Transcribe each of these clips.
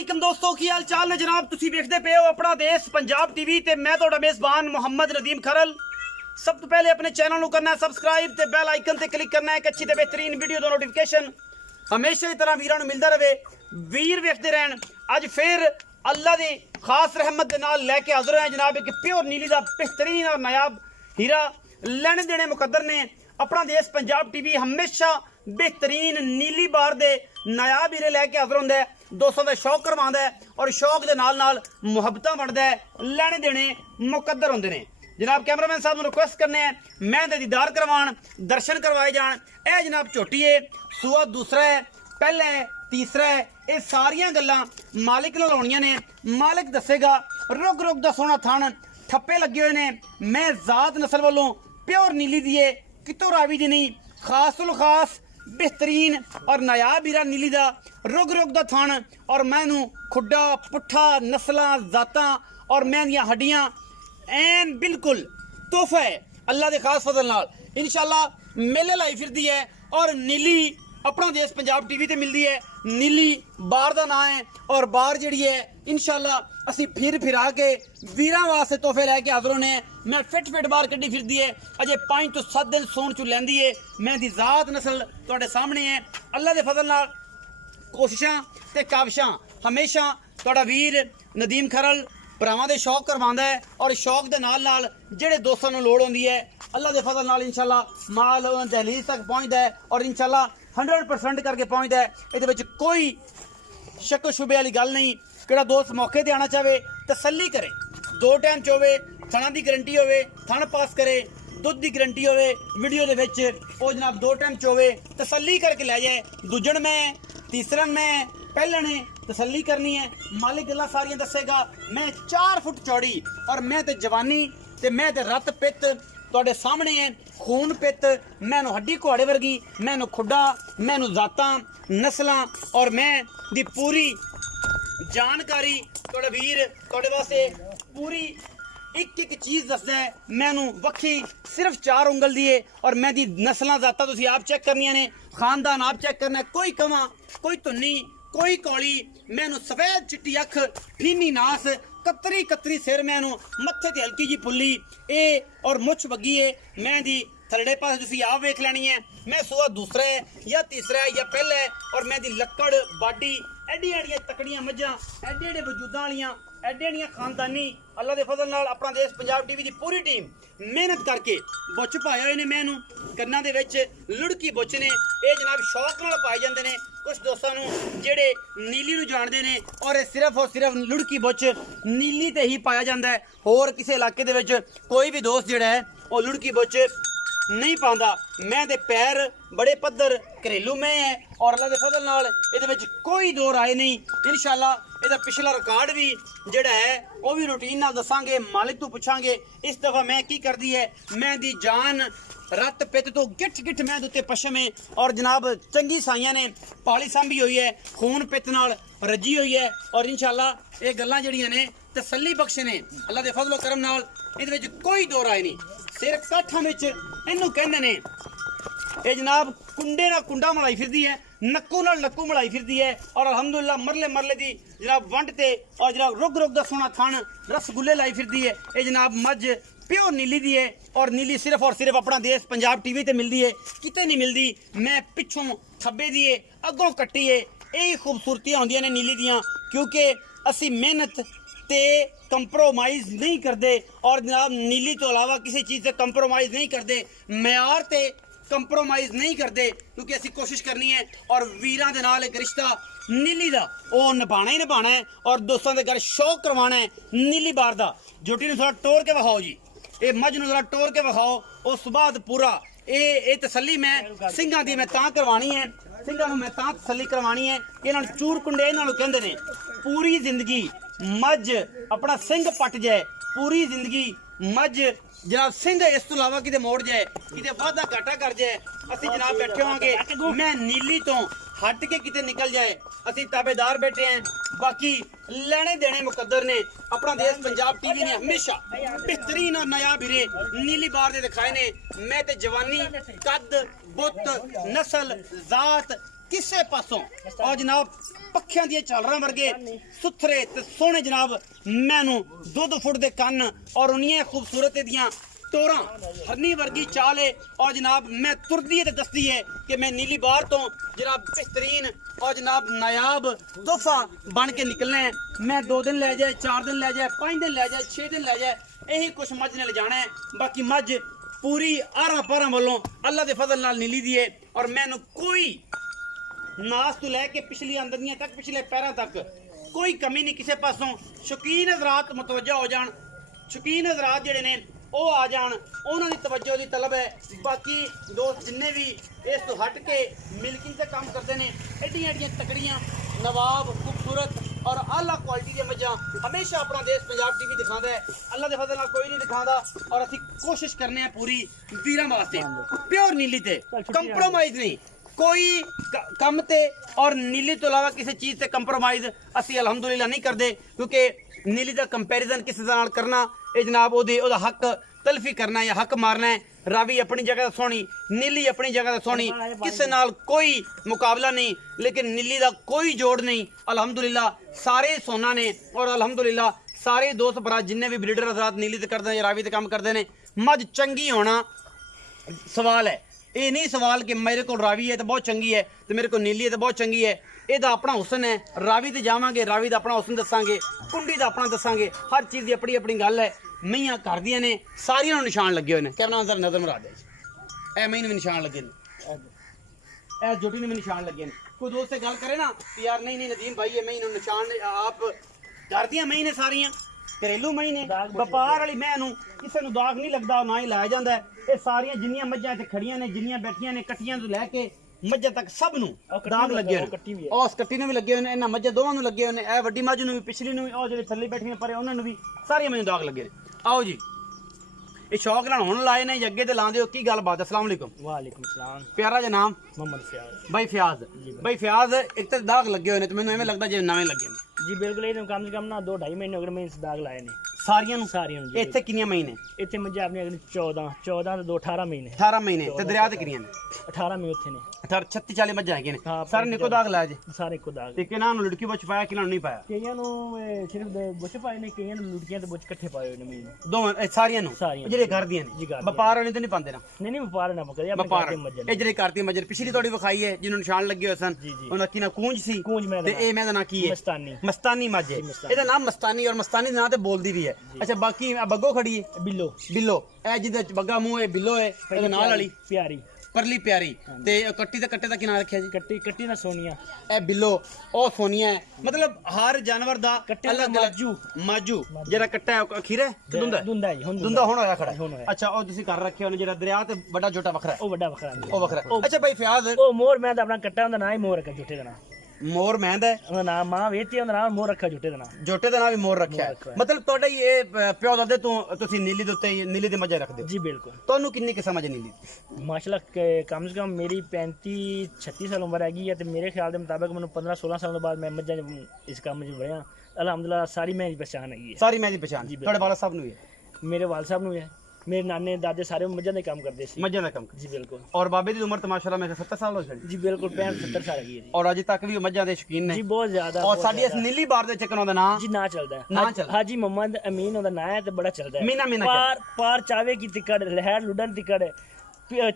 वालेकुम दोस्तों की हाल चाल ने जनाब तुसी वेखदे पे हो अपना देश पंजाब टीवी ते मैं तुहाडा मेज़बान मोहम्मद नदीम खरल। सब तो पहले अपने चैनल को करना है सबसक्राइब ते बेल आइकन ते क्लिक करना है एक अच्छी ते बेहतरीन वीडियो दा नोटिफिकेशन हमेशा की तरह वीरां नूं मिलदा रहे। वीर वेखदे रहन। अज फिर अल्लाह दी खास रहमत दे नाल लैके हाज़र हैं जनाब एक प्योर नीली दा बेहतरीन और नायाब हीरा लैने देने मुकद्दर ने। अपना देश पंजाब टीवी हमेशा बेहतरीन नीली बार दे नायाब हीरे लैके हाज़र होंदा है। दोस्तों का शौक करवांदा है और शौक के नाल मुहब्बतां वंडदा है। लैने देने मुकद्दर होंदे ने। जनाब कैमरामैन साहब रिक्वेस्ट करने हैं मैं दे दीदार करवाण दर्शन करवाए जान। ए जनाब झोटी है सूआ दूसरा है पहला है तीसरा है। ये सारियां गल्लां मालिक नाल होणियां ने। मालिक दसेगा रुक रुक दा सोहना थण ठप्पे लगे हुए ने। मैं जात नस्ल वालों प्योर नीली दी है कितों रावी दी नहीं खासुल खास बेहतरीन और नायाब हीरा नीली दा रुग रुग दा थण और मैनू खुड्डा पुट्ठा नस्लां जातां और मैं दियां हड्डियां एन बिल्कुल तोहफा है अल्लाह दे खास फजल नाल इंशाल्लाह मेले लाई फिरदी है। और नीली अपना देश पंजाब टीवी ते मिलती है। नीली बार दा नाम है और बार जिहड़ी है इंशाल्लाह असी फिर फिरा के वीरां वास्ते तोहफे लैके हाज़र होने। मैं फिट बार कड्डी फिरदी है अजे 5 तो 7 दिन सोन चू लैंदी है। मैं दी जात नस्ल तुहाडे सामने है। अल्लाह दे फजल नाल कोशिशां ते काविशां हमेशा तुहाडा वीर नदीम खरल भरावां दे शौक करवांदा है और शौक दे नाल नाल जेहड़े दोस्तां नूं लोड़ होंदी है अल्लाह दे फजल नाल इंशाल्लाह माल दहलीज तक पहुंचदा है और इंशाल्लाह 100% करके पहुंचदा है। इहदे विच कोई शक शुबे वाली गल नहीं। किहड़ा दोस्त मौके ते आना चाहे तसल्ली करे 2 टाइम चोवे थणा दी गारंटी होवे थण पास करे दुध की गारंटी होवे वीडियो दे विच ओ जनाब 2 टाइम चोवे तसल्ली करके लै जाए। दूजण में तीसरन में पहले ने तसल्ली करनी है। मालिक गल्लां सारियां दसेगा। मैं 4 फुट चौड़ी और मैं ते जवानी ते मैं ते रत पित तुहाडे सामने है। खून पित मैनू हड्डी घोड़े वर्गी मैनू खुड्डा मैनू जातां नस्लां और मैं दी पूरी जानकारी तुहाडा वीर तुहाडे वास्ते पूरी एक चीज़ दसदा है। मैनू वक्खी सिर्फ 4 उंगल दी है और मैं दी नस्लां जातां तुसीं आप चेक करनियां ने खानदान आप चेक करना है। कोई कवां कोई धुन्नी कोई कौली मैनू सफेद चिट्टी अख नीनी नास कतरी कतरी सिर मैनू मत्थे ते हल्की जी पुल्ली ए और मुछ बग्गी है। मैं दी थल्ले पास तुसीं आप वेख लैनी है। मैं सूआ दूसरा है या तीसरा है या पहला है और मैं दी लक्कड़ बाडी एडी एडियां तकड़ियां मज्जां एडे एडे वजूदां वालियां एडे एडियां खानदानी अल्लाह दे फजल नाल अपना देश पंजाब टीवी की पूरी टीम मेहनत करके बुच पाए हुए ने। मैनू कन्नां दे विच लुड़की बुच ने ये जनाब शौक नाल पाए जांदे ने। कुछ दोस्तों नूं जेड़े नीली नूं जाणदे ने और सिर्फ लुड़की बुच नीली ते ही पाया जाता है। होर किसी इलाके दे विच कोई भी दोस्त जिहड़ा है वो लुड़की बुच नहीं पांदा। मैं दे पैर बड़े पद्धर घरेलू में है और अल्लाह दे फजल नाल इहदे विच कोई दो राय नहीं। इंशाल्लाह इहदा पिछला रिकॉर्ड भी जिहड़ा है वो भी रूटीन नाल दसांगे मालिक तो पुछांगे। इस दफ़ा मैं की करदी है मैं दी जान रत पित तो गिठ गिठ मैं उत्ते पशम है और जनाब चंगी साइयां ने पाली सांभी हुई है खून पित नाल रजी हुई है और इंशाल्लाह ये गल्लां जिहड़ियां ने तसल्ली बख्श ने अल्लाह दे फजल करम नाल इहदे विच कोई दो राय नहीं। सिर काठां विच इहनूं कहंदे ने ये जनाब कुंडे नाल कुंडा मलाई फिरदी है नक्कू नाल नक्कू मलाई फिरदी है और अलहमदुलिल्लाह मरले मरले दी जनाब वंड ते और जनाब रुग रुग दा सोहना थण रसगुल्ले लाई फिरदी है। ये जनाब मझ प्योर नीली दी है और नीली सिर्फ और सिर्फ अपना देश पंजाब टीवी ते मिलती है किते नहीं मिलती। मैं पिछों थब्बे दी है अगों कट्टी है यही खूबसूरतियां होंदियां ने नीली दियां क्योंकि असी मेहनत ते कंप्रोमाइज़ नहीं करते और जनाब नीली तो अलावा किसी चीज़ से कंप्रोमाइज़ नहीं करते म्यार ते कंप्रोमाइज़ नहीं करते क्योंकि असी कोशिश करनी है और वीरां दे नाल एक रिश्ता नीली दा वो निभाना ही निभाना है और दोस्तों के घर शौक करवाना है नीली बार दा। जोटी नूं थोड़ा टोर के विखाओ जी ये मझ नूं थोड़ा टोर के विखाओ उस बाद पूरा ये तसल्ली मैं सिंघां दी मैं तां करवानी है सिंघां नूं मैं तां तसल्ली करवानी है। इन्हां नूं चूर कुंडे इन्हां नूं कहंदे ने। पूरी जिंदगी मझ अपना सिंह पट जाए पूरी जिंदगी मझ जनाब सिंह इस तो इलावा किते मोड़ जाए किते वाधा घाटा कर जाए असी जनाब बैठे होंगे मैं नीली तो हट के किते निकल जाए असी ताबेदार बैठे हैं। बाकी लेने देने मुकद्दर ने अपना देश पंजाब टीवी ने हमेशा बेहतरीन और नायाब हीरे नीली बार दे दिखाए ने। मैं ते जवानी कद बुत नस्ल जात ਕਿਸੇ ਪਾਸੋਂ ਔਰ ਜਨਾਬ ਪੱਖਿਆਂ ਦੀਆਂ ਝਾਲਰਾਂ ਵਰਗੇ ਸੁਥਰੇ ਤੇ ਸੋਹਣੇ ਜਨਾਬ ਮੈਨੂੰ ਦੁੱਧ ਫੁੱਟਦੇ ਕੰਨ ਔਰ ਉਨੀਆਂ ਖੂਬਸੂਰਤ ਦੀਆਂ ਟੋਰਾਂ ਹਰਨੀ ਵਰਗੀ ਚਾਲ ਹੈ ਔਰ ਜਨਾਬ ਮੈਂ ਤੁਰਦੀ ਹੈ ਤੇ ਦੱਸਦੀ ਹੈ ਕਿ ਮੈਂ ਨੀਲੀ ਬਾਰ ਤੋਂ ਜਨਾਬ बेहतरीन और जनाब नायाब तोहफा बन के निकलना है। मैं 2 दिन लै जाए, 4 दिन लै जाए, 5 दिन लै जाए, 6 दिन लै जाए, यही कुछ मझ ने ले जाना है। बाकी मझ पूरी आरा पारा वालों अल्लाह के फजल नाल नीली दी है और मैनू कोई नास तो लैके पिछली आंदनियां तक पिछले पैरों तक कोई कमी नहीं किसी पासों। शौकीन हज़रात मुतवज्जा हो जान, शौकीन हज़रात जिहड़े ने ਉਹ ਆ ਜਾਣ, ਉਹਨਾਂ ਦੀ ਤਵੱਜੋ ਦੀ ਤਲਬ ਹੈ। ਬਾਕੀ ਦੋਸਤ ਜਿੰਨੇ ਵੀ ਇਸ ਤੋਂ ਹਟ ਕੇ ਮਿਲਕਿੰਗ ਤੇ ਕੰਮ ਕਰਦੇ ਨੇ ਐਡੀਆਂ ਐਡੀਆਂ ਤਕੜੀਆਂ ਨਵਾਬ ਖੂਬਸੂਰਤ ਔਰ ਆਲਾ ਕੁਆਲਿਟੀ ਦੀਆਂ ਮੱਝਾਂ ਹਮੇਸ਼ਾ ਆਪਣਾ ਦੇਸ਼ ਪੰਜਾਬ ਟੀਵੀ ਦਿਖਾਉਂਦਾ ਹੈ। ਅੱਲਾ ਦੇ ਫਜ਼ਲ ਨਾਲ ਕੋਈ ਨਹੀਂ ਦਿਖਾਉਂਦਾ ਔਰ ਅਸੀਂ ਕੋਸ਼ਿਸ਼ ਕਰਨੇ ਆ ਪੂਰੀ ਵੀਰਾਂ ਵਾਸਤੇ ਪਿਓਰ ਨੀਲੀ ਤੇ ਕੰਪਰੋਮਾਈਜ਼ ਨਹੀਂ कोई कम ते और नीली तो अलावा किसी चीज़ से कंप्रोमाइज़ असी अलहमदुलिल्लाह नहीं करते क्योंकि नीली का कंपैरिजन किसी नाल करना ये जनाब ओदा हक तलफी करना या हक मारना है। रावी अपनी जगह सोनी, नीली अपनी जगह सोनी, किसी नाल कोई मुकाबला नहीं, लेकिन नीली का कोई जोड़ नहीं। अलहमदुलिल्लाह सारे सोना ने और अलहमदुलिल्लाह सारे दोस्त भरा जिन्ने भी ब्रीडर हज़रात नीली ते करते हैं रावी ते काम करते हैं। मझ चंगी होना सवाल है, ये नहीं सवाल कि मेरे को रावी है तो बहुत चंगी है तो मेरे को नीली है तो बहुत चंगी है। ਇਹਦਾ अपना हुसन है। रावी ते जावांगे, रावी दा अपना हुसन दसांगे, कुंडी दा अपना दसांगे, हर चीज़ की अपनी अपनी गल है। मईयां घर दियां ने सारियां नूं निशान लगे हुए हैं। क्या नाम नजर मरा दे ए मई नूं निशान लगे ने, ए जोटी नूं निशान लगे ने। कोई दोस्त से गल करे ना कि यार नहीं नहीं नदीम भाई है मई नूं निशान आप घर दियां मई ने सारियां घरेलू मई ने। व्यापार वाली मैं नूं किसी नूं दाग नहीं लगता ना ही लाया जाता है। ये सारियां जिन्नियां मझां इत्थे खड़ियां ने जिन्नियां बैठियां ने कट्टियां तो लैके मझां तक सब नूं दाग लगे हुए ने। और उस कट्टी नूं भी लगे हुए ने, इन्हां मझां दोवां नूं लगे हुए ने। ए वड्डी मझ नूं भी पिछली नूं भी और जेह्ड़े थल्ले बैठियां पर उन्हां नूं भी सारियां मझां दाग लगे ने। आओ जी ये शौक नाल हुण लाए ने अगे ते लांदे हो की गल बात है। अस्सलाम वालेकुम। वालेकुम सलाम। प्यारा जा नाम मोहम्मद फयाज भाई फयाज। भाई फयाज एक तो दाग लगे हुए ने तो मैनूं एवें लगदा जिवें नवें लगे ने। जी बिल्कुल ये कम से कम ना 2-2.5 महीने हो गए मैं इस दाग लाए ने सारियां नूं। सारियां जी। इत्थे किन्नियां महीने? इत्थे मुझे अपने 14 तो 2 18 महीने 18 महीने ते दरिया ते किन्नियां ने? 18 में उत्थे ने 36 40 मझां हैगे ने। हाँ, सारे निको दाग लाया जी सारे को दाग ते किनां नूं लुड़की बुछ पाया किनां नूं नहीं पाया? कईयां नूं सिर्फ बुछ पाए ने, कईयां नूं लुड़कियां ते बुछ इकट्ठे पाए होए ने महीने दोवां सारियां नूं सारियां जेह्ड़े घर दियां जी ने। घर व्यापार वाले ते नहीं पांदे ना? नहीं व्यापार ना पकड़े अपने व्यापार घर दे मज्जन ਇਹ ਜਿਹੜੇ ਕਰਤੀ ਮਜਰ ਪਿਛਲੀ ਤੁਹਾਡੀ ਵਿਖਾਈ ਹੈ ਜਿਹਨੂੰ ਨਿਸ਼ਾਨ ਲੱਗੇ ਹੋਏ ਸਨ ਜੀ, ਜੀ। ਉਹਨਾਂ ਕੀ ਨਾ ਕੂੰਜ ਸੀ ਕੂੰਜ ਮੈਂ ਤੇ ਇਹ ਮੈਂ ਦਾ ਨਾਂ ਕੀ ਹੈ? ਮਸਤਾਨੀ ਮਸਤਾਨੀ ਮੱਝ ਹੈ। ਮਸਤਾਨੀ। ਇਹਦਾ ਨਾਮ ਮਸਤਾਨੀ ਔਰ ਮਸਤਾਨੀ ਦੇ ਨਾਂ ਤੇ ਬੋਲਦੀ ਵੀ ਹੈ। ਅੱਛਾ ਬਾਕੀ ਆ ਬੱਗੋ ਖੜੀ ਹੈ बिल्लो ਬਿੱਲੋ ਇਹ ਜਿਹਦੇ ਚ ਬੱਗਾ ਮੂੰਹ ਹੈ ਬਿੱਲੋ ਹੈ ਇਹਦੇ ਨਾਲ ਵਾਲੀ प्यारी ਪਰਲੀ ਪਿਆਰੀ ਤੇ ਉਹ ਕੱਟੀ ਤੇ ਕੱਟੇ ਦਾ ਕੀ ਨਾਂ ਰੱਖਿਆ ਜੀ? कट्टी कट्टी ना सोनिया ਇਹ ਬਿੱਲੋ ਉਹ ਸੋਨੀਆ ਹੈ। ਮਤਲਬ ਹਰ ਜਾਨਵਰ ਦਾ ਕੱਟੇ ਦਾ ਅਲੱਗ ਮਾਜੂ। ਮਾਜੂ ਜਿਹੜਾ ਕੱਟਾ ਹੈ ਉਹ ਖੀਰਾ ਹੈ ਕਿ ਦੁੰਦਾ ਹੈ? दुंदा जी हुन ਦੁੰਦਾ ਹੁਣ ਹੋਇਆ ਖੜਾ ਹੁਣ ਹੈ। ਹੋਇਆ। ਅੱਛਾ ਉਹ ਤੁਸੀਂ ਕਰ ਰੱਖਿਆ ਉਹਨੇ ਜਿਹੜਾ ਦਰਿਆ ਤੇ ਵੱਡਾ ਛੋਟਾ ਵੱਖਰਾ ਹੈ ओ बड़ा बकरा ਉਹ ਵੱਖਰਾ ਹੈ। ਅੱਛਾ ਭਾਈ ਫਿਆਜ਼ ओ मोर मैं तो अपना कट्टा हुंदा ना ही मोर रखा झूठे दा ना ਮੋਰ ਮਹਿੰਦਾ ਹੈ ਉਹਦਾ ਨਾਮ ਮਾਂ ਵੇਤੀ ਉਹਦਾ ਨਾਮ ਮੋਰ ਰੱਖਾ ਝੂਠੇ ਦਾ ਨਾਮ ਜੋਟੇ ਦਾ ਨਾਂ ਵੀ ਮੋਰ ਰੱਖਿਆ ਹੈ। ਰੱਖਿਆ ਹੈ। ਮਤਲਬ ਤੁਹਾਡਾ ਇਹ ਪਿਓ ਦਾਦੇ ਤੋਂ ਤੁਸੀਂ ਨੀਲੀ ਦੇ ਉੱਤੇ ਨੀਲੀ ਦੇ ਮੱਝਾਂ ਰੱਖਦੇ ਹੋ। ਜੀ ਬਿਲकुल ਤੁਹਾਨੂੰ ਕਿੰਨੀ ਕਿ ਸਮਝ ਨੀਲੀ ਦੀ? ਮਾਸ਼ਾਅੱਲਾ ਕਮ ਸੇ ਕਮ ਮੇਰੀ 35-36 ਸਾਲ ਉਮਰ ਹੈਗੀ ਹੈ ਤੇ ਮੇਰੇ ਖਿਆਲ ਦੇ ਮੁਤਾਬਕ ਮੈਨੂੰ 15-16 ਸਾਲਾਂ ਤੋਂ ਬਾਅਦ ਮੈਂ ਮੱਝਾਂ ਇਸ ਕੰਮ 'ਚ ਵੜਿਆ। ਅਲਹਮਦੁਲਿਲਾ ਸਾਰੀ ਮੈਂ ਪਛਾਣ ਹੈਗੀ ਹੈ। ਸਾਰੀ ਮੈਂ ਦੀ ਪਛਾਣ ਤੁਹਾਡੇ ਵਾਲਾ ਸਾਹਿਬ ਨੂੰ ਵੀ ਹੈ? ਮੇਰੇ ਵਾਲ ਸਾਹਿਬ ਨੂੰ ਹੈ, ਮੇਰੇ ਨਾਨੇ ਦਾਦੇ ਸਾਰੇ ਮੱਝਾਂ ਦੇ ਕੰਮ ਕਰਦੇ ਸੀ। ਮੱਝਾਂ ਦਾ ਕੰਮ ਜੀ ਬਿਲकुल। ਔਰ ਬਾਬੇ ਦੀ ਉਮਰ ਤਾਂ ਮਾਸ਼ਾਅੱਲਾ ਮੇਰੇ 70 ਸਾਲ ਹੋ ਗਈ ਜੀ ਬਿਲकुल 65-70 ਸਾਲ ਹੈਗੀ ਹੈ ਜੀ। ਔਰ ਅਜੇ ਤੱਕ ਵੀ ਉਹ ਮੱਝਾਂ ਦੇ ਸ਼ੌਕੀਨ ਨੇ ਜੀ ਬਹੁਤ ਜ਼ਿਆਦਾ ਔਰ ਸਾਡੀ ਇਸ ਨੀਲੀ ਬਾਰ ਦੇ ਚੱਕਰਾਂ ਦਾ ਨਾਂ ਜੀ ਨਾ ਚੱਲਦਾ ਹੈ। ਨਾਂ ਚੱਲਦਾ। ਹਾਜੀ ਮੁਹੰਮਦ ਅਮੀਨ ਉਹਦਾ ਨਾਂ ਹੈ ਤੇ ਬੜਾ ਚੱਲਦਾ ਹੈ। ਮੀਨਾ ਮੀਨਾ ਪਾਰ ਚਾਵੇ ਕੀ ਤਿਕੜ ਲਹਿਰ ਲੁੱਡਣ ਤਿਕੜ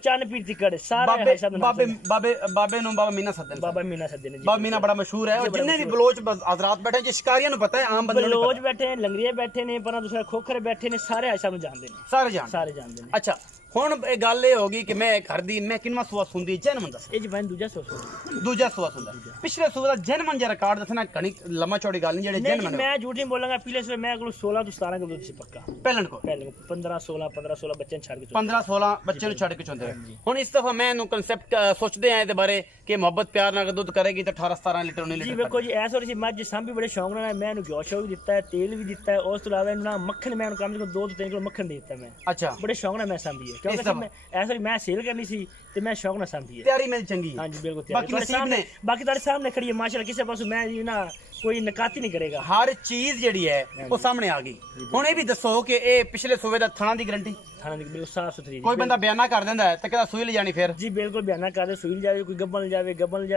ਚੰਨ ਪੀਰ ਤਿਕੜ ਸਾਰੇ ਬਾਬੇ ਹਾਸ਼ਾ ਦਾ ਨਾਮ ਬਾਬੇ ਬਾਬੇ ਬਾਬੇ ਨੂੰ ਬਾਬਾ ਮੀਨਾ ਸੱਦਣ ਬਾਬਾ ਮੀਨਾ ਸੱਦੇ ਨੇ ਜੀ। ਬਾਬਾ ਮੀਨਾ ਬੜਾ ਮਸ਼ਹੂਰ ਹੈ ਔਰ ਜਿੰਨੇ ਵੀ ਬਲੋਚ ਹਜ਼ਰਾਤ ਬੈਠੇ ਜੇ ਸ਼ਿਕਾਰੀਆਂ ਨੂੰ ਪਤਾ ਹੈ ਆਮ ਬੰਦੇ ਨੂੰ ਨਹੀਂ ਬਲੋਚ ਬੈਠੇ ਨੇ, ਲੰਗਰੀਏ ਬੈਠੇ ਨੇ, ਪਰ ਦੂਸਰੇ ਖੋਖਰੇ ਬੈਠੇ ਨੇ, ਸਾਰੇ ਹਾਸ਼ਾ ਨੂੰ ਜਾਣਦੇ ਨੇ, ਪਤਾ। ਸਾਰੇ ਜਾਣ ਸਾਰੇ ਜਾਣਦੇ ਨੇ। ਅੱਛਾ ਹੁਣ ਇਹ ਗੱਲ ਇਹ ਹੋ ਗਈ ਕਿ ਮੈਂ ਘਰ ਦੀ ਮੈਂ ਕਿੰਨਾ ਸੁਆ ਸੁਣਦੀ ਜਨਮ ਦੱਸ ਇਹ ਜੀ ਭਾਈ ਦੂਜਾ ਸੋਚੋ ਦੂਜਾ ਸੁਆ ਸੁਣਦਾ ਪਿਛਲੇ ਸੁਆ ਦਾ ਜਨਮ ਜਾਂ ਰਿਕਾਰਡ ਦੱਸਣਾ ਘਣੀ ਲੰਮਾ ਚੌੜੀ ਗੱਲ ਨਹੀਂ ਜਿਹੜੇ ਨਹੀਂ ਜਨਮ ਜੀ, ਮੈਂ ਝੂਠ ਨਹੀਂ ਬੋਲਾਂਗਾ। ਪਿਛਲੇ ਸਵੇ ਮੈਂ ਕੋਲ 16 ਤੋਂ 17 ਕਿਲੋ ਸੀ ਪੱਕਾ ਪਹਿਲਣ ਕੋ ਪਹਿਲੇ 15-16 ਬੱਚੇ ਛੱਡ ਕੇ 15-16 ਬੱਚੇ ਨੂੰ ਛੱਡ ਕੇ ਚੁੰਦੇ ਹੁਣ ਇਸ ਦਫਾ ਮੈਂ ਇਹਨੂੰ ਕਨਸੈਪਟ ਸੋਚਦੇ ਆ ਇਹਦੇ ਬਾਰੇ ਕਿ ਮੁਹੱਬਤ ਪਿਆਰ ਨਾਲ ਦੁੱਧ ਕਰੇਗੀ ਤਾਂ 18-17 ਲੀਟਰ 19 ਜੀ ਲੀਟਰ ਵੇਖੋ ਜੀ ਐਸ ਵਾਲੀ ਸੀ ਮੱਝ ਸਾਂਭੀ ਬੜੇ ਸ਼ੌਂਕ ਨਾਲ। ਮੈਂ ਇਹਨੂੰ ਘਿਓ ਸ਼ੋ ਵੀ ਦਿੱਤਾ ਹੈ, ਤੇਲ ਵੀ ਦਿੱਤਾ ਹੈ, ਉਸ ਤੋਂ ਇਲਾਵਾ ਇਹਨੂੰ ਨਾ ਮੱਖਣ ਮੈਂ ਇਹਨੂੰ ਕਮ ਸੇ ਕਮ 2 ਤੋਂ 3 ਕਿਲੋ ਮੱਖਣ ਦੇ ਦਿੱਤਾ ਮੈਂ। ਅੱਛਾ ਬੜੇ ਸ਼ੌਂਕ ਨਾਲ ਮੈਂ ਸਾਂਭੀ ਹੈ ਕਿਉਂਕਿ ਮੈਂ ਐਸ ਵਾਲੀ ਮੈਂ ਸੇਲ ਕਰਨੀ ਸੀ ਤੇ ਮੈਂ ਸ਼ੌਂਕ ਨਾਲ ਸਾਂਭੀ ਹੈ। ਤਿਆਰੀ ਮੇਰੀ ਚੰਗੀ ਹੈ ਹਾਂਜੀ ਬਿਲकुल। ਬਾਕੀ ਨਸੀਬ ਨੇ ਬਾਕੀ ਤੁਹਾਡੇ ਸਾਹਮਣੇ ਖੜੀ ਹੈ ਮਾਸ਼ਾਅੱਲਾ, ਕਿਸੇ ਪਾਸੋਂ ਮੈਂ ਜੀ ਨਾ ਕੋਈ ਨਕਾਤੀ ਨਹੀਂ ਕਰੇਗਾ। ਹਰ ਚੀਜ਼ ਜਿਹੜੀ ਹੈ ਉਹ ਸਾਹਮਣੇ ਆ ਗਈ। ਹੁਣ ਇਹ ਵੀ ਦੱਸੋ ਕਿ ਇਹ ਪਿਛਲੇ ਸੂਬੇ ਦਾ ਥਾਂ ਦੀ ਗਰੰਟੀ ਖਾਣਾ ਦੀ ਬਿਲਕੁਲ ਸਾਫ ਸੁਥਰੀ ਕੋਈ ਬੰਦਾ ਬਿਆਨਾ ਕਰ ਦਿੰਦਾ ਹੈ ਤੇ ਕਹਿੰਦਾ ਸੂਈ ਲੈ ਜਾਣੀ ਫਿਰ ਜੀ ਬਿਲਕੁਲ ਬਿਆਨਾ ਕਰਦੇ ਸੂਈ ਜਾਵੇ ਕੋਈ ਗੱਬਨ ਜਾਵੇ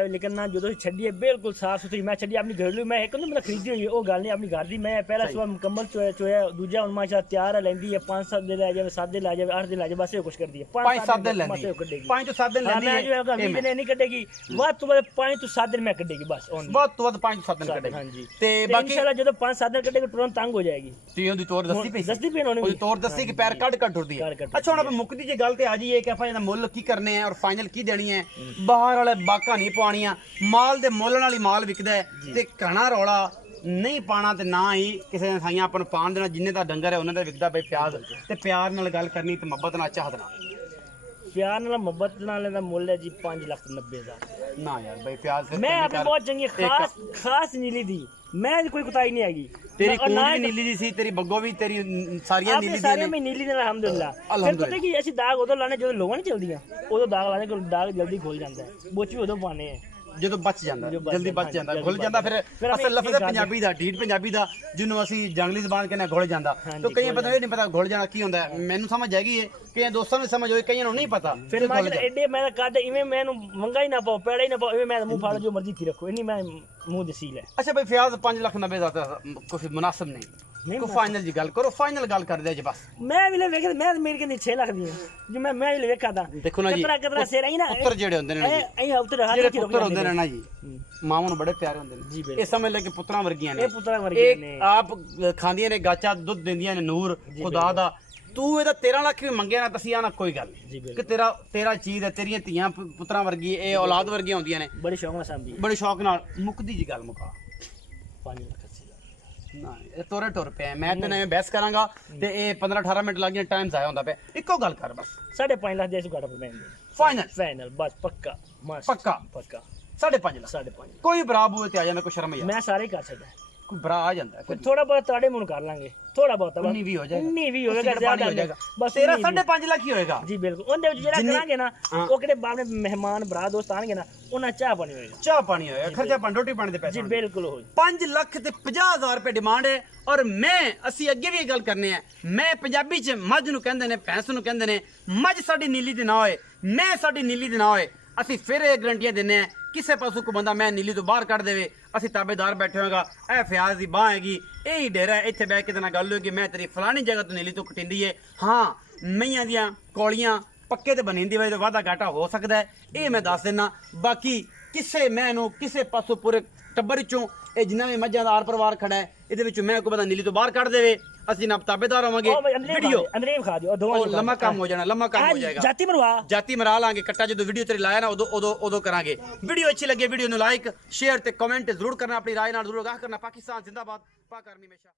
ਲੇਕਿਨ ਨਾ ਜਦੋਂ ਛੱਡੀਏ ਬਿਲਕੁਲ ਸਾਫ ਸੁਥਰੀ ਮੈਂ ਛੱਡੀ ਆਪਣੀ ਘਰੇਲੂ ਮੈਂ ਇੱਕ ਨਹੀਂ ਮਤਲਬ ਖਰੀਦੀ ਹੋਈ ਉਹ ਗੱਲ ਨਹੀਂ ਆਪਣੀ ਘਰ ਦੀ ਮੈਂ ਪਹਿਲਾ ਸਵਾਲ ਮੁਕੰਮਲ ਚੋਇਆ ਦੂਜਾ ਹੁਣ ਮਾਸ਼ਾ ਤਿਆਰ ਹੈ ਲੈਂਦੀ ਹੈ 5-7 ਦੇ ਲੈ ਜਾਵੇ 7 ਦੇ ਲੈ ਜਾਵੇ 8 ਦੇ ਲੈ ਜਾਵੇ ਬਸ ਇਹ ਕੁਝ ਕਰਦੀ ਹੈ 5-7 ਦਿਨ ਲੈਂਦੀ 5 ਤੋਂ 7 ਦਿਨ ਲੈਂਦੀ ਮੈਂ ਜੋ ਮਹੀਨੇ ਨੇ ਨਹੀਂ ਕੱਢੇਗੀ ਵੱਧ ਤੋਂ ਵੱਧ 5 ਤੋਂ 7 ਦਿਨ ਮੈਂ ਕੱਢੇਗੀ ਬਸ ਵੱਧ ਤੋਂ ਵੱਧ 5 ਤੋਂ 7 ਦਿਨ ਕੱਢੇਗੀ ਹਾਂਜੀ ਤੇ ਬਾਕੀ ਇਨਸ਼ਾਅੱਲਾ ਜਦੋਂ 5-7 ਦਿਨ ਕੱਢੇਗੀ ਤੁਰੰਤ ਤੰਗ ਹੋ ਜਾਏਗੀ ਤੇ ਉਹਦੀ ਤੋਰ ਦੱਸੀ ਪਈ ਦੱਸਦੀ ਪਈ ਉਹਨੇ ਉਹਦੀ ਤੋਰ ਦੱਸੀ ਕਿ ਪੈਰ ਕੱਢ ਟੁਰਦੀ ਹੈ। ਅੱਛਾ ਹੁਣ ਆਪਾਂ ਮੁੱਕਦੀ ਜੇ ਗੱਲ ਤੇ ਆ ਜਾਈਏ ਕਿ ਆਪਾਂ ਇਹਦਾ ਮੁੱਲ ਕੀ ਕਰਨੇ ਆ ਔਰ ਫਾਈਨਲ ਕੀ ਦੇਣੀ ਹੈ ਬਾਹਰ ਵਾਲੇ ਬਾਕਾਂ ਨਹੀਂ ਪਾਉਣੀਆਂ ਮਾਲ ਦੇ ਮੁੱਲ ਨਾਲ ਹੀ ਮਾਲ ਵਿਕਦਾ ਹੈ ਤੇ ਘਣਾ ਰੌਲਾ ਨਹੀਂ ਪਾਣਾ ਤੇ ਨਾ ਹੀ ਕਿਸੇ ਨੇ ਸਾਈਆਂ ਆਪਾਂ ਨੂੰ ਪਾਣ ਦੇਣਾ ਜਿੰਨੇ ਦਾ ਡੰਗਰ ਹੈ ਉਹਨਾਂ ਦਾ ਵਿਕਦਾ ਬਈ ਪਿਆਜ਼ ਤੇ ਪਿਆਰ ਨਾਲ ਗੱਲ ਕਰਨੀ ਤੇ ਮੁਹੱਬਤ ਨਾਲ ਚਾਹਤ ਨਾਲ ਪਿਆਰ ਨਾਲ ਮੁਹੱਬਤ ਨਾਲ ਇਹਦਾ ਮੁੱਲ ਹੈ ਜੀ 5,90,000 ਨਾ ਯਾਰ ਬਈ ਪਿਆਜ਼ ਮੈਂ ਆਪਣੀ ਬਹੁਤ ਚੰਗੀ ਖਾਸ ਨੀਲੀ ਦੀ ਮੈਂ ਕੋਈ ਕੁਤਾਈ ਨਹੀਂ ਹੈਗੀ ਤੇਰੀ ਕੂੰਜ ਵੀ ਨੀਲੀ ਦੀ ਸੀ ਤੇਰੀ ਬੱਗੋ ਵੀ ਤੇਰੀ ਸਾਰੀਆਂ ਨੀਲੀ ਦੀਆਂ ਸਾਰੀਆਂ ਮੈਂ ਨੀਲੀ ਦੇ ਅਲਹਮਦੁਲਿਲਾ ਫਿਰ ਪਤਾ ਕੀ ਅਸੀਂ ਦਾਗ ਉਦੋਂ ਲਾਣੇ ਜਦੋਂ ਲੋਹਾਂ ਨਹੀਂ ਚਲਦੀਆਂ ਉਦੋਂ ਦਾਗ ਲਾਣੇ ਕੋਲ ਦਾਗ ਜਲਦੀ ਖੁੱਲ ਜਾਂਦਾ ਹੈ ਬੋਚ ਵੀ ਉਦੋਂ ਪਾਣੇ ਆ ਜਦੋਂ ਬਚ ਜਾਂਦਾ ਜਲਦੀ ਬਚ ਜਾਂਦਾ ਖੁੱਲ ਜਾਂਦਾ ਫਿਰ ਅਸਲ ਲਫ਼ਜ਼ ਹੈ ਪੰਜਾਬੀ ਦਾ ਢੀਠ ਪੰਜਾਬੀ ਦਾ ਜਿਹਨੂੰ ਅਸੀਂ ਜੰਗਲੀ ਜ਼ਬਾਨ ਕਹਿੰਦੇ ਘੁਲ ਜਾਂਦਾ ਤੇ ਕਈਆਂ ਪਤਾ ਨਹੀਂ ਪਤਾ ਘੁਲ ਜਾਣਾ ਕੀ ਹੁੰਦਾ ਮੈਨੂੰ ਸਮਝ ਹੈਗੀ ਹੈ ਕਈਆਂ ਦੋਸਤਾਂ ਨੂੰ ਸਮਝ ਹੋਈ ਕਈਆਂ ਨੂੰ ਨਹੀਂ ਪਤਾ ਫਿਰ ਮੈਂ ਐਡੇ ਮੈਂ ਕੱਢ ਇਵੇਂ ਮੈਨੂੰ ਮੰਗਾ ਹੀ ਨਾ ਪਾਓ ਪੈੜਾ ਹੀ ਨਾ ਪਾਓ ਇਵੇਂ ਮੈਂ ਮੂੰਹ ਫਾੜ ਜੋ ਮਰਜ਼ੀ ਥੀ ਰੱਖੋ ਇੰਨੀ ਮੈਂ ਮੂੰਹ ਦਸੀ ਲੈ ਅੱਛਾ ਬਈ ਫਿਆਜ਼ 5,90,000 ਕੁਝ ਮੁਨਾਸਬ ਨਹੀਂ ਕੋ ਫਾਈਨਲ ਜੀ ਗੱਲ ਕਰੋ ਫਾਈਨਲ ਗੱਲ ਕਰਦੇ ਜੀ ਬਸ ਮੈਂ ਵੀ ਲੈ ਵੇਖ ਮੈਂ ਮੇਰੇ ਕਹਿੰਦੀ 6 ਲੱਖ ਦੀ ਜੀ ਮੈਂ ਵੀ ਵੇਖਾ ਤਾਂ ਦੇਖੋ ਨਾ ਜੀ ਕਿਤਨਾ ਸਿਰ ਆਈ ਨਾ ਪੁੱਤਰ ਜਿਹੜੇ ਹੁੰਦੇ ਨੇ ਐਂ ਉਤਰ ਹੱਥ ਜਿਹੜੇ ਪੁੱਤਰ ਹੁੰਦੇ ਨੇ ਨਾ ਜੀ ਮਾਵਾਂ ਨੂੰ ਬੜੇ ਪਿਆਰੇ ਹੁੰਦੇ ਨੇ ਇਹ ਸਮਝ ਲੈ ਕਿ ਪੁੱਤਰਾਂ ਵਰਗੀਆਂ ਨੇ ਇਹ ਪੁੱਤਰਾਂ ਵਰਗੀਆਂ ਨੇ ਆਪ ਖਾਂਦੀਆਂ ਨੇ ਗਾਚਾ ਦੁੱਧ ਦਿੰਦੀਆਂ ਨੇ ਨੂਰ ਖੁਦਾ ਦਾ ਤੂੰ ਇਹਦਾ 13 ਲੱਖ ਵੀ ਮੰਗਿਆ ਨਾ ਤਸੀਂ ਆਣਾ ਕੋਈ ਗੱਲ ਕਿ ਤੇਰਾ ਚੀਜ਼ ਹੈ ਤੇਰੀਆਂ ਧੀਆਂ ਪੁੱਤਰਾਂ ਵਰਗੀ ਇਹ ਔਲਾਦ ਵਰਗੀਆਂ ਹੁੰਦੀਆਂ ਨੇ ਬੜੇ ਸ਼ੌਕ ਨਾਲ ਸਾਂਭੀ ਬੜੇ ਸ਼ੌਕ ਨਾਲ ਮੁੱਕਦੀ ਜੀ ਗੱਲ ਮੁਕਾ 5,80,000 ਨਾ ਇਹ ਤੋਰੇ ਟੁਰ ਪਿਆ ਮੈਂ ਤੇ ਨਵੇਂ ਬਹਿਸ ਕਰਾਂਗਾ ਤੇ ਇਹ 15-18 ਮਿੰਟ ਲੱਗ ਗਏ ਟਾਈਮ ਜ਼ਾਇਆ ਹੁੰਦਾ ਪਿਆ ਇੱਕੋ ਗੱਲ ਕਰ ਬਸ 5.5 ਲੱਖ ਦੇ ਇਸ ਘਾਟਾ ਪੈ ਫਾਈਨਲ ਬਸ ਪੱਕਾ ਪੱਕਾ 5.5 ਲੱਖ 5.5 ਕੋਈ ਬਰਾਬ ਹੋਏ ਤੇ ਆ ਜਾਂਦਾ ਕੋਈ ਸ਼ਰਮ ਮੈਂ ਸਾਰੇ ਕਰ ਸਕਦਾ ਕੋਈ ਬਰਾ ਆ ਜਾਂਦਾ ਕੋਈ ਥੋੜਾ ਬਹੁਤ ਤੁਹਾਡੇ ਮੂੰਹ ਕਰ ਲਾਂਗੇ ਥੋੜਾ ਬਹੁਤ ਉਨੀ ਵੀ ਹੋ ਜਾਏਗਾ ਉਨੀ ਵੀ ਹੋਏਗਾ ਜ਼ਿਆਦਾ ਹੋ ਜਾਏਗਾ ਬਸ ਤੇਰਾ 5.5 ਲੱਖ ਹੀ ਹੋਏਗਾ ਜੀ ਬਿਲਕੁਲ ਉਹਦੇ ਵਿੱਚ ਜਿਹੜਾ ਕਰਾਂਗੇ ਨਾ ਉਹ ਕਿਹੜੇ ਬਾਹਰ ਮਹਿਮਾਨ ਭਰਾ ਦੋਸਤ ਆਣਗੇ ਨਾ ਉਹਨਾਂ ਚਾਹ ਪਾਣੀ ਹੋਏਗਾ ਚਾਹ ਪਾਣੀ ਹੋਏਗਾ ਖਰਚਾ ਪਾਣੀ ਰੋਟੀ ਪਾਣੀ ਦੇ ਪੈਸੇ ਜੀ ਬਿਲਕੁਲ ਹੋ 5 ਲੱਖ ਤੇ 50,000 ਰੁਪਏ ਡਿਮਾਂਡ ਹੈ ਔਰ ਅਸੀਂ ਅੱਗੇ ਵੀ ਇਹ ਗੱਲ ਕਰਨੇ ਆ ਮੈਂ ਪੰਜਾਬੀ ਚ ਮੱਝ ਨੂੰ ਕਹਿੰਦੇ ਨੇ ਭੈਂਸ ਨੂੰ ਕਹਿੰਦੇ ਨੇ ਮੱਝ ਸਾਡੀ ਨੀਲੀ ਦੇ ਨਾ ਹੋਏ ਮੈਂ ਸਾਡੀ ਨੀਲੀ ਦੇ ਨਾ ਹੋਏ ਅਸੀਂ ਫਿਰ ਇਹ ਗਰੰਟੀਆਂ ਦਿੰਨੇ ਆ ਕਿਸੇ ਪਾਸੋਂ ਕੋ ਬੰਦਾ ਮੈਂ ਨੀਲੀ ਤੋਂ ਬਾਹਰ ਕੱਢ ਦੇਵੇ ਅਸੀਂ ਤਾਬੇਦਾਰ ਬੈਠੇ ਹੋਏਗਾ ਇਹ ਫਿਆਜ਼ ਦੀ ਬਾਹ ਹੈਗੀ ਇਹ ਹੀ ਡੇਰਾ ਇੱਥੇ ਬਹਿ ਕੇ ਤੇ ਨਾਲ ਗੱਲ ਹੋਏਗੀ ਮੈਂ ਤੇਰੀ ਫਲਾਣੀ ਜਗ੍ਹਾ ਤੋਂ ਨੀਲੀ ਤੋਂ ਕਟਿੰਦੀ ਏ ਹਾਂ ਮਈਆਂ ਦੀਆਂ ਕੌਲੀਆਂ ਪੱਕੇ ਤੇ ਬਨਿੰਦੀ ਵਜੇ ਵਾਧਾ ਘਾਟਾ ਹੋ ਸਕਦਾ ਹੈ ਇਹ ਮੈਂ ਦੱਸ ਦਿੰਨਾ ਬਾਕੀ ਕਿਸੇ ਮੈਂ ਨੂੰ ਕਿਸੇ ਪਾਸੋਂ ਪੂਰੇ ਟੱਬਰ ਚੋਂ ਇਹ ਜਿੰਨਾ ਵੀ ਮੱਝਾਂ ਦਾ ਆਰ ਪਰਿਵਾਰ ਖੜਾ ਹੈ ਇਹਦੇ ਵਿੱਚੋਂ ਮੈਂ ਕੋਈ ਬੰਦਾ ਨੀਲੀ ਤੋਂ ਬਾਹਰ ਕੱਢ ਦੇਵੇ ਅਸੀਂ ਨਾ ਤਾਬੇਦਾਰ ਹੋਵਾਂਗੇ ਵੀਡੀਓ ਅੰਦਰੇ ਖਾ ਦਿਓ ਦੋਵਾਂ ਲੰਮਾ ਕੰਮ ਹੋ ਜਾਣਾ ਲੰਮਾ ਕੰਮ ਹੋ ਜਾਏਗਾ ਜਾਤੀ ਮਰਾ ਲਾਂਗੇ ਕੱਟਾ ਜਦੋਂ ਵੀਡੀਓ ਤੇਰੀ ਲਾਇਆ ਨਾ ਉਦੋਂ ਕਰਾਂਗੇ ਵੀਡੀਓ ਅੱਛੀ ਲੱਗੇ ਵੀਡੀਓ ਨੂੰ ਲਾਈਕ ਸ਼ੇਅਰ ਤੇ ਕਮੈਂਟ ਜ਼ਰੂਰ ਕਰਨਾ ਆਪਣੀ ਰਾਏ ਨਾਲ ਜ਼ਰੂਰ ਆਗਾਹ ਕਰਨਾ ਪਾਕਿਸਤਾਨ ਜ਼ਿੰਦਾਬਾਦ ਪਾਕ ਆਰਮੀ ਹਮੇਸ਼ਾ